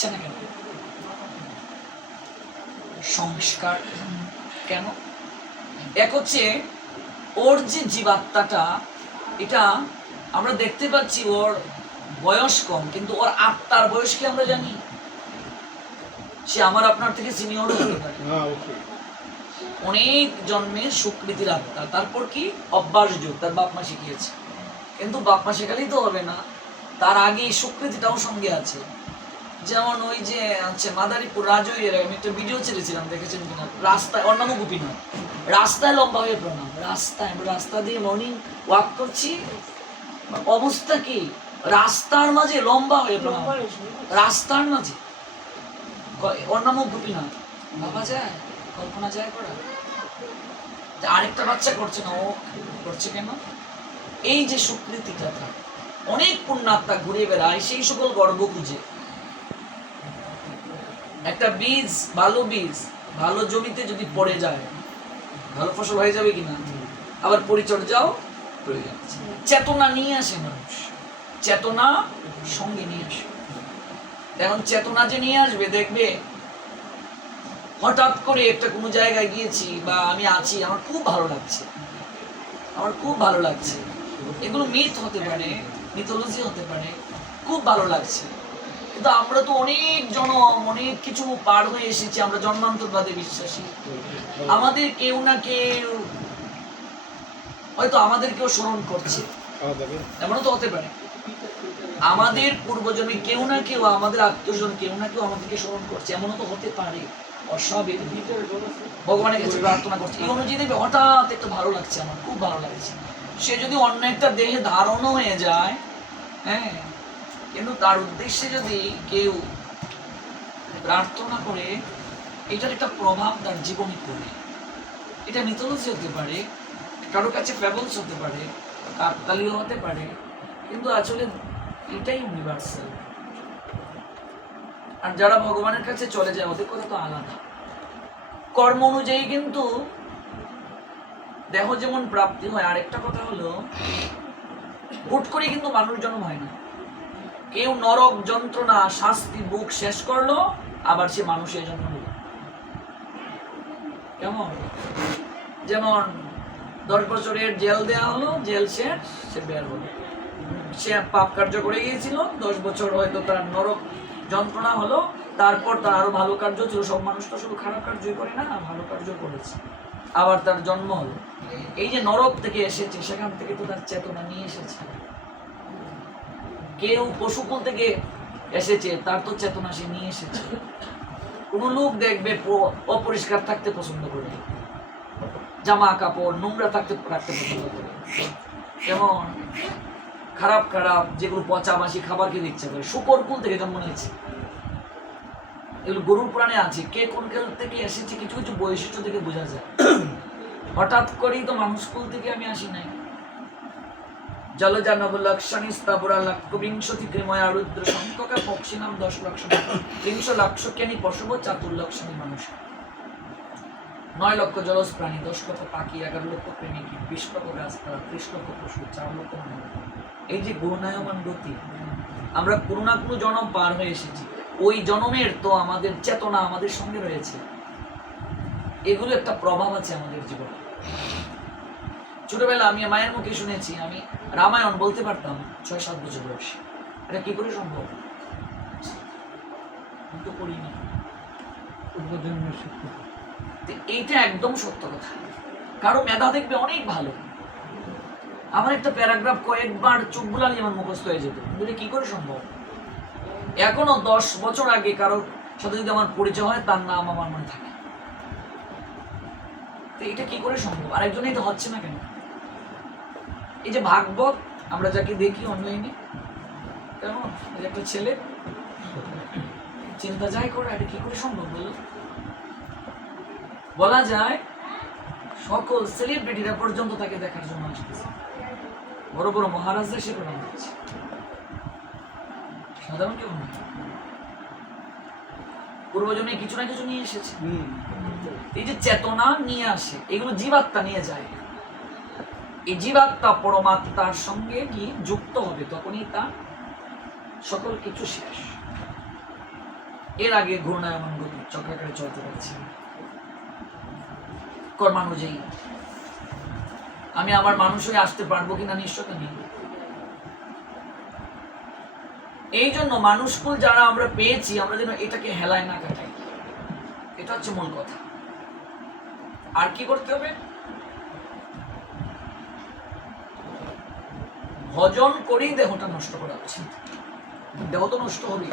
হচ্ছে না কেন? সংস্কার কেন? এক হচ্ছে ওর যে জীবাত্মাটা, এটা আমরা দেখতে পাচ্ছি ওর বয়স কম, কিন্তু ওর আত্মার বয়স কি আমরা জানি? সে আমার আপনার থেকে সিনিয়র হতে পারে, অনেক জন্মের সুকৃতির আত্মা। তারপর কি অভ্যাস যোগ, তার বাপ মা শিখিয়েছে। কিন্তু বাপ মা শেখালেই তো হবে না, তার আগে সুকৃতিটাও সঙ্গে আছে। যেমন ওই যে আছে মাদারীপুর রাজৈয়ের, আমি একটা ভিডিও ছেড়েছিলাম, দেখেছেন কিনা? রাস্তায়, ওর নামও গোপীনাথ, রাস্তায় লম্বা হয়ে প্রণাম, রাস্তায়, রাস্তা দিয়ে মর্নিং ওয়াক করছি, অবস্থা কি রাস্তার মাঝে লম্বা হয়ে প্রণাম, রাস্তার মাঝে। ওর নামও গোপীনাথ। ভাবা যায়, কল্পনা যায় করা? আরেকটা বাচ্চা করছে না, ও করছে কেন? এই যে সুকৃতিটা, অনেক পুণ্যাত্মা ঘুরে বেড়ায় সেই সকল গর্ব খুঁজে। একটা বীজ, ভালো বীজ ভালো জমিতে যদি পড়ে যায়, ভালো ফসল হয়ে যাবে কিনা? আবার পরিচর্যাও প্রয়োজন। চেতনা নিয়ে আসে মানুষ, চেতনা সঙ্গে নিয়ে আসে। এখন চেতনা যে নিয়ে আসবে, দেখবে হঠাৎ করে একটা কোনো জায়গায় গিয়েছি বা আমি আছি, আমার খুব ভালো লাগছে, আমার খুব ভালো লাগছে। এগুলো মিথ হতে পারে, মিথোলজি হতে পারে, খুব ভালো লাগছে। কিন্তু আমরা তো অনেক জনম, অনেক কিছু পার হয়ে এসেছি, আমরা জন্মান্তরবাদে বিশ্বাসী। আমাদের কেউ না কেউ হয়তো আমাদেরকেও স্মরণ করছে, এমনও তো হতে পারে। আমাদের পূর্বজন্মে কেউ না কেউ, আমাদের আত্মীয়জন কেউ না কেউ আমাদেরকে স্মরণ করছে, এমনও তো হতে পারে। অস্বাভাবিক ভগবানের কাছে প্রার্থনা করছে, এই অনুযায়ী দেখবে হঠাৎ একটু ভালো লাগছে, আমার খুব ভালো লাগছে। সে যদি অন্য একটা দেহে ধারণও হয়ে যায়, হ্যাঁ, কিন্তু তার উদ্দেশ্যে যদি কেউ প্রার্থনা করে, এটার একটা প্রভাব তার জীবনে পড়ে। এটা মিথোলজি হতে পারে, কারো কাছে ফ্যাবলস হতে পারে, কাকতালীয় হতে পারে, কিন্তু আসলে এটাই ইউনিভার্সাল। আর যারা ভগবানের কাছে চলে যায়, ওদের কথা তো আলাদা। কর্ম অনুযায়ী কিন্তু দেহ যেমন প্রাপ্তি হয়, আরেকটা কথা হলো হুট করে কিন্তু মানুষ জন্ম হয় না। কেউ নরক যন্ত্রণা, শাস্তি, বুক শেষ করলো, আবার সে মানুষের জন্ম হলো। কেমন? যেমন 10 বছরের জেল দেয়া হলো, জেল শেষ, সে বের হলো। সে পাপ কার্য করে গিয়েছিল, 10 বছর হয়তো তার নরক যন্ত্রণা হলো, তারপর তার আরো ভালো কার্য ছিল। সব মানুষ তো শুধু খারাপ কার্যই করে না, ভালো কার্য করেছে, আবার তার জন্ম হলো। এই যে নরক থেকে এসেছে, সেখান থেকে তো তার চেতনা নিয়ে এসেছে। কেউ পশুকুল থেকে এসেছে, তার তো চেতনা সে নিয়ে এসেছে। কোন লোক দেখবে অপরিষ্কার থাকতে পছন্দ করে, জামা কাপড় নোংরা থাকতে রাখতে পছন্দ করে, যেমন খারাপ খারাপ যেগুলো পচা বাসি খাবার খেতে ইচ্ছা করে। শুকর কুল থেকে জন্ম নিয়েছে, এগুলো গরুর প্রাণে আছে। কে কোন কাল থেকে এসেছে কিছু কিছু বৈশিষ্ট্য থেকে বোঝা যায়। হঠাৎ করেই তো মানুষ কুল থেকে আমি আসি নাই। জলজানব লক্ষণী স্থাবরা লক্ষ বিংশতি ক্রিময়া রুদ্র সংখ্যকা পক্ষী নাম 10 লক্ষণ 300 লক্ষ জ্ঞানী পশু 4 লক্ষণী মানুষ, 9 লক্ষ জলজ প্রাণী, 10 লক্ষ পাখি, 11 লক্ষ প্রেমিক, 20 লক্ষ গাছপালা, 30 লক্ষ পশু, 4 লক্ষ মানুষ। এই যে গুণায়মান গতি, আমরা কোনো না কোনো জন্ম পার হয়ে এসেছি। ওই জন্মের তো আমাদের চেতনা আমাদের সঙ্গে রয়েছে, এগুলো একটা প্রভাব আছে আমাদের জীবনে। ছোটবেলা আমি মায়ের মুখে শুনেছি, আমি রামায়ণ বলতে পারতাম 6-7 বছর বয়সে। এটা কি করে সম্ভব? আমি তো করিনি। এইটা একদম সত্য কথা। কারো মেধা দেখবে অনেক ভালো, আমার একটা প্যারাগ্রাফ কয়েকবার চোখ বুলালি আমার মুখস্থ হয়ে যেত, কিন্তু কি করে সম্ভব? এখনো 10 বছর আগে কারোর সাথে যদি আমার পরিচয় হয়, তার নাম আমার মনে থাকে। এটা কি করে সম্ভব? আরেকজন এটা হচ্ছে না কেন? এই যে ভাগবত আমরা যাকে দেখি অনলাইনে, কেমন একটা ছেলে চিন্তা যায় করে, এটা কি করে সম্ভব বলো? বলা যায় সকল সেলিব্রিটিরা পর্যন্ত তাকে দেখার জন্য আসতেছে, বড় বড় মহারাজরা সে প্রণাম করছে, সাধারণ কেউ না। পূর্বজনে কিছু না কিছু নিয়ে এসেছে। এই যে চেতনা নিয়ে আসে, এগুলো জীবাত্মা নিয়ে যায়। এই জীবাত্মা পরমাত্মার সঙ্গে কি যুক্ত হবে, তখনই তার সকল কিছু শেষ। এর আগে ঘূর্ণায়মান গতি চক্রাকারে চলতে পারছি কর্মানুযায়ী। আমি আমার মানুষ হয়ে আসতে পারবো কিনা নিশ্চয়তা নেই। এই জন্য মানুষকুল যারা আমরা পেয়েছি আমরা যেন এটাকে হেলায় না কাটাই, এটা হচ্ছে মূল কথা। আর কি করতে হবে? ভজন করেই দেহটা নষ্ট করা উচিত। দেহ তো নষ্ট হবে,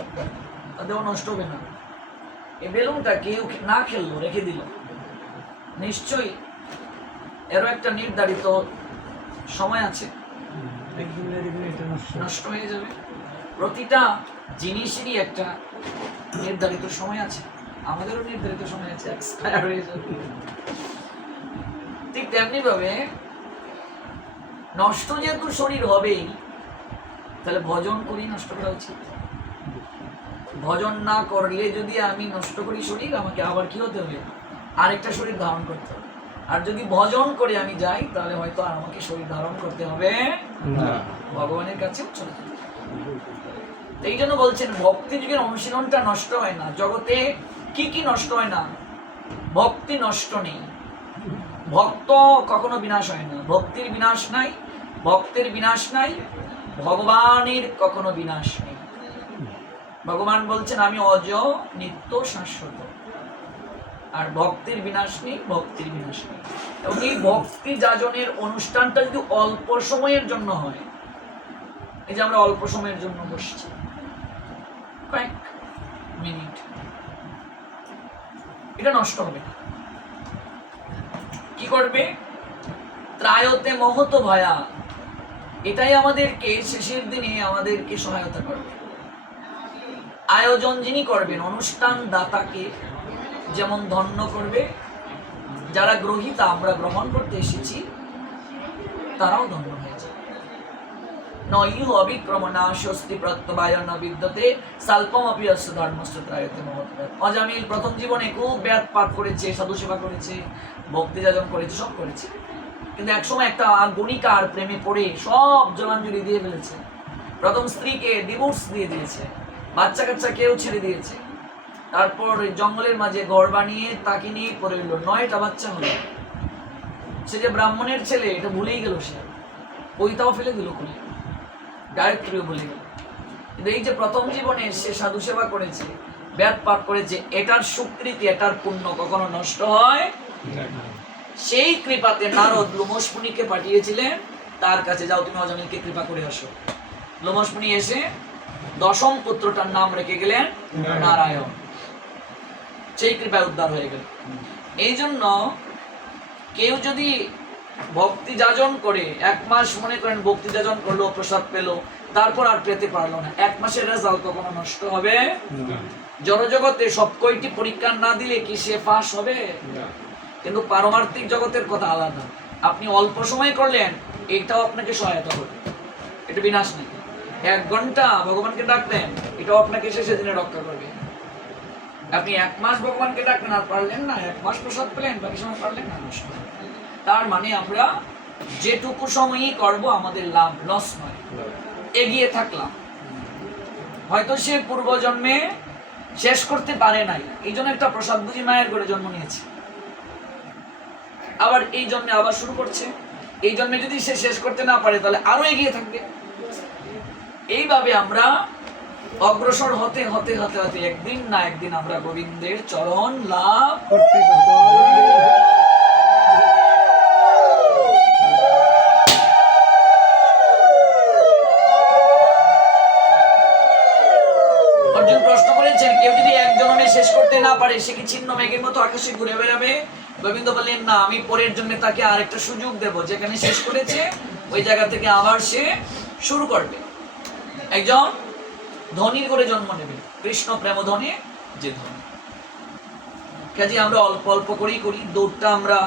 দেহ নষ্ট হবে না। এই বেলুনটা কেউ না খেললো, রেখে দিল, নিশ্চয়ই এরও একটা নির্ধারিত সময় আছে, নষ্ট হয়ে যাবে। প্রতিটা জিনিসেরই একটা নির্ধারিত সময় আছে, আমাদেরও নির্ধারিত সময় আছে, এক্সপায়ার হয়ে যাবে। ঠিক তেমনি ভাবে নষ্ট যেহেতু শরীর হবেই, তাহলে ভজন করি নষ্ট করা উচিত। ভজন না করলে যদি আমি নষ্ট করি শরীর, আমাকে আবার কি হতে হবে? আরেকটা শরীর ধারণ করতে হবে। আর যদি ভজন করে আমি যাই, তাহলে হয়তো আর আমাকে শরীর ধারণ করতে হবে না, ভগবানের কাছেও চলে যাবে। এই জন্য বলছেন ভক্তি যুগের অনুশীলনটা নষ্ট হয় না। জগতে কি কি নষ্ট হয় না? ভক্তি নষ্ট নেই, ভক্ত কখনো বিনাশ হয় না। ভক্তির বিনাশ নাই, ভক্তের বিনাশ নাই, ভগবানের কখনো বিনাশ নেই। ভগবান বলছেন আমি অজ, নিত্য, শাশ্বত। আর ভক্তির বিনাশ নেই, ভক্তির বিনাশ নেই। এবং এই ভক্তি যাজনের অনুষ্ঠানটা যদি অল্প সময়ের জন্য হয়, এই যে আমরা অল্প সময়ের জন্য বসছি, কয়েক মিনিট, এটা নষ্ট হবে না। কি করবে? ত্রায়তে মহত ভয়া, এটাই আমাদেরকে শেষের দিনে আমাদেরকে সহায়তা করবে। আয়োজন যিনি করবেন, অনুষ্ঠান দাতাকে যেমন ধন্য করবে, যারা গ্রহীতা আমরা গ্রহণ করতে এসেছি তারাও ধন্য হয়ে যাবে। নইহ অবিক্রমণাশস্তি প্রত্যবায় ন বিদ্যতে স্বল্পমপি অস্য ধর্মস্য ত্রায়তে মহৎ। অজামিল প্রথম জীবনে খুব বেদ পাঠ করেছে, সাধু সেবা করেছে, ভক্তি যাজন করেছে, সব করেছে, কিন্তু একসময় একটা গণিকার প্রেমে পড়ে সব জলাঞ্জলি দিয়ে ফেলেছে। প্রথম স্ত্রীকে ডিভোর্স দিয়ে দিয়েছে, বাচ্চা কাচ্চা কেউ ছেড়ে দিয়েছে। তারপর জঙ্গলের মাঝে ঘর বানিয়ে তাকে নিয়ে পড়ে রইল, 9টা বাচ্চা হলো। সে যে ব্রাহ্মণের ছেলে এটা ভুলেই গেল, সে পৈতাও ফেলে দিল, খুলে গায়ত্রীও ভুলে গেল। কিন্তু এই যে প্রথম জীবনে সে সাধু সেবা করেছে, বেদ পাঠ করেছে, এটার স্বীকৃতি, এটার পুণ্য কখনো নষ্ট হয়। সেই কৃপাতে নারদ লোমশ মুনিকে পাঠিয়েছিলেন তার কাছে, যাও তুমি অজামিলকে কৃপা করে আসো। লোমশ মুনি এসে 10ম পুত্রটার নাম রেখে গেলেন নারায়ণ। সেই কৃপায় উদ্ধার হয়ে গেল। এই জন্য কেউ যদি ভক্তি যাজন করে 1 মাস, মনে করেন ভক্তি যাজন করলো, প্রসাদ পেলো, তারপর আর পেতে পারলো না, 1 মাসের রেজাল্ট কখনো নষ্ট হবে না। জড়জগতে সব কয়টি পরীক্ষা না দিলে কি সে পাস হবে? কিন্তু পারমার্থিক জগতের কথা আলাদা। আপনি অল্প সময় করলেন, এটাও আপনাকে সহায়তা করবে, এটা বিনাশ নেই। 1 ঘন্টা ভগবানকে ডাকলেন, এটাও আপনাকে শেষের দিনে রক্ষা করবে। আপনি 1 মাস ভগবানকে ডাকলেন আর পারলেন না, 1 মাস প্রসাদ পেলেন, বাকি সময় পারলেন না, নষ্ট। তার মানে আমরা যেটুকু সময়ই করব আমাদের লাভ, লস নয়, এগিয়ে থাকলাম। হয়তো সে পূর্বজন্মে শেষ করতে পারে নাই, এই জন্য একটা প্রসাদ বুঝি মায়ের ঘরে জন্ম নিয়েছে, আবার এই জন্মে আবার শুরু করছে। এই জন্মে যদি সে শেষ করতে না পারে তাহলে আরো এগিয়ে থাকবে। এইভাবে আমরা অগ্রসর হতে হতে হতে হতে একদিন না একদিন আমরা গোবিন্দের চরণ লাভ করতে পারব। অর্জুন প্রশ্ন করেছেন, কেউ যদি 1 জন্মে শেষ করতে না পারে সে কি ছিন্ন মেঘের মতো আকাশে ঘুরে বেড়াবে? গোবিন্দ বললেন না, আমি পরের জন্য তাকে আরেকটা সুযোগ দেব, যেখানে শেষ করেছে ওই জায়গা থেকে আবার সে শুরু করবে। একজন ধনীর করে জন্ম নেবে, কৃষ্ণ প্রেম ধনে যে ধনী। কাজে আমরা অল্প অল্প করেই করি, দৌড়টা আমরা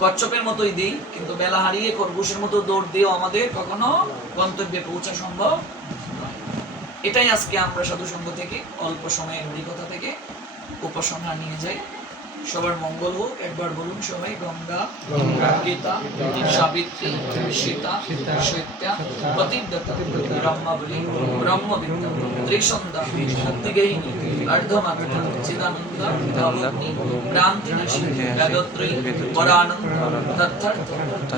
কচ্ছপের মতোই দিই, কিন্তু বেলা হারিয়ে খরগোশের মতো দৌড় দিয়েও আমাদের কখনো গন্তব্যে পৌঁছা সম্ভব নয়। এটাই আজকে আমরা সাধু সঙ্গ থেকে, অল্প সময়ের হরিকথা থেকে উপসংহার নিয়ে যাই। সবার মঙ্গল হোক। একবার বলুন সবাই, গঙ্গা, গীতা, সাবিত্রী, সীতা, সত্যা, প্রতিদ্যতা, ব্রহ্মাবলী, ব্রহ্মবিদ্যা, ত্রিসন্ধ্যা, মুক্তিগেহিনী, अर्धमात्र चिदानंद भवति भ्रांति नशि वेदत्रयी परानंद तत्थर्थ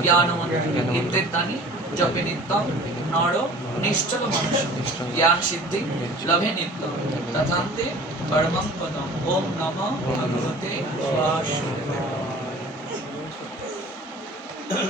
ज्ञानवन् इत्येतानि जपे नित्यं नर निश्चल मनुष्य ज्ञान सिद्धि लभे नित्यं तथान्ते परमं पदम् ओम नमः भगवते वासुदेवाय।